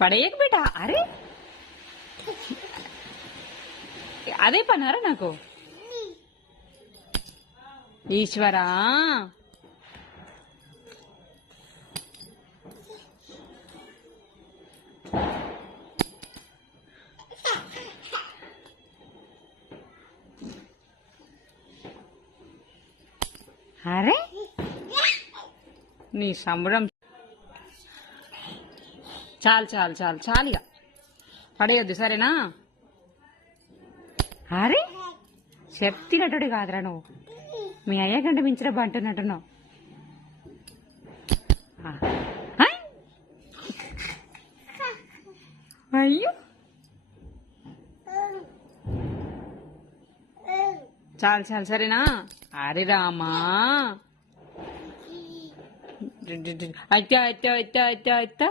పడేయకు బేటా. అరే అదే పనారా నాకు. ఈశ్వరా అరే నీ సంబడం. చాలు చాలు చాలు చాలు, ఇక పడేయొద్దు సరేనా. అరే చెప్తినట్టుడు కాదురా నువ్వు, మీ అయ్య కంటే మించిన బంటున్నట్టున్నావు. అయ్యో చాలు చాలు సరేనా. అరే రామా అయితే అయితే అయితే అయితే అయితే